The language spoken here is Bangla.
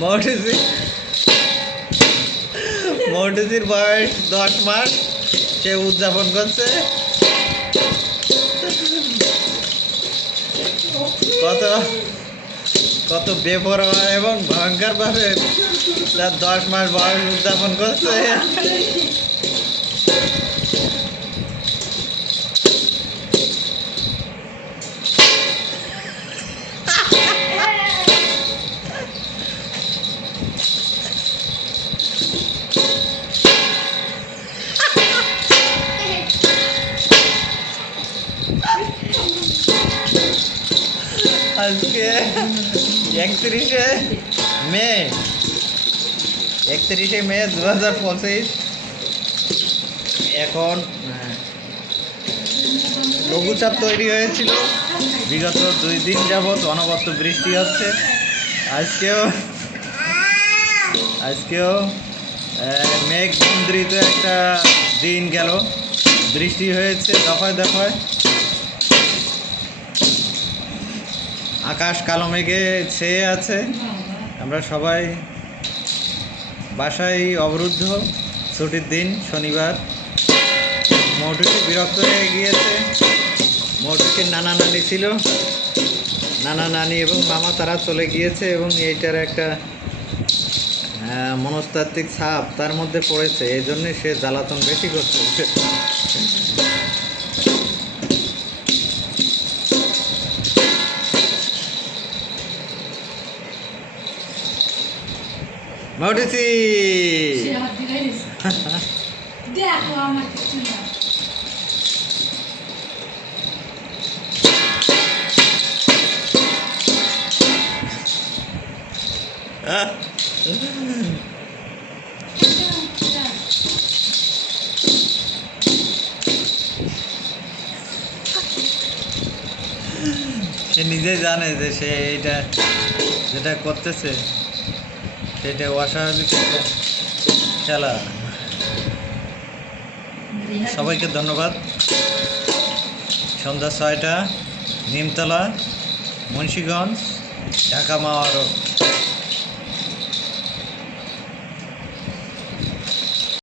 মৌটুসি মৌটুসির বয়স দশ মাস, সে উদযাপন করছে। কত কত বেপরোয়া এবং ভয়ঙ্করভাবে তার দশ মাস বয়স উদযাপন করছে। আজকে একত্রিশে মে। একত্রিশে মে দু হাজার পঁচিশ। এখন লঘুচাপ তৈরি হয়েছিল। বিগত দুই দিন যাবৎ অনবরত বৃষ্টি হচ্ছে। আজকেও আজকেও মেঘ মুদ্রিত একটা দিন গেল। বৃষ্টি হয়েছে দফায় দফায়। আকাশ কালো মেঘে ছেয়ে আছে। আমরা সবাই বাসায় অবরুদ্ধ। ছুটির দিন, শনিবার। মৌটুসি বিরক্ত হয়ে গিয়েছে। মৌটুসির নানা নানি ছিল। নানা নানি এবং মামা তারা চলে গিয়েছে এবং এইটার একটা মনস্তাত্ত্বিক ছাপ তার মধ্যে পড়েছে। এই জন্যে সে জ্বালাতন বেশি করছে মৌটুসি দেখো আমার কিছু না। সে নিজে জানে যে সে এইটা যেটা করতেছে। সেটা অস্বাভাবিক খেলা। সবাইকে ধন্যবাদ। সন্ধ্যা ছয়টা নিমতলা মুন্সীগঞ্জ ঢাকা মাওয়া